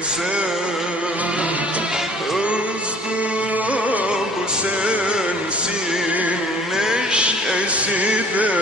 güzel ızdırabı sensin neşesi de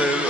to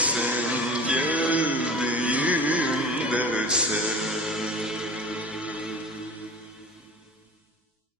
sen geldiğinde sen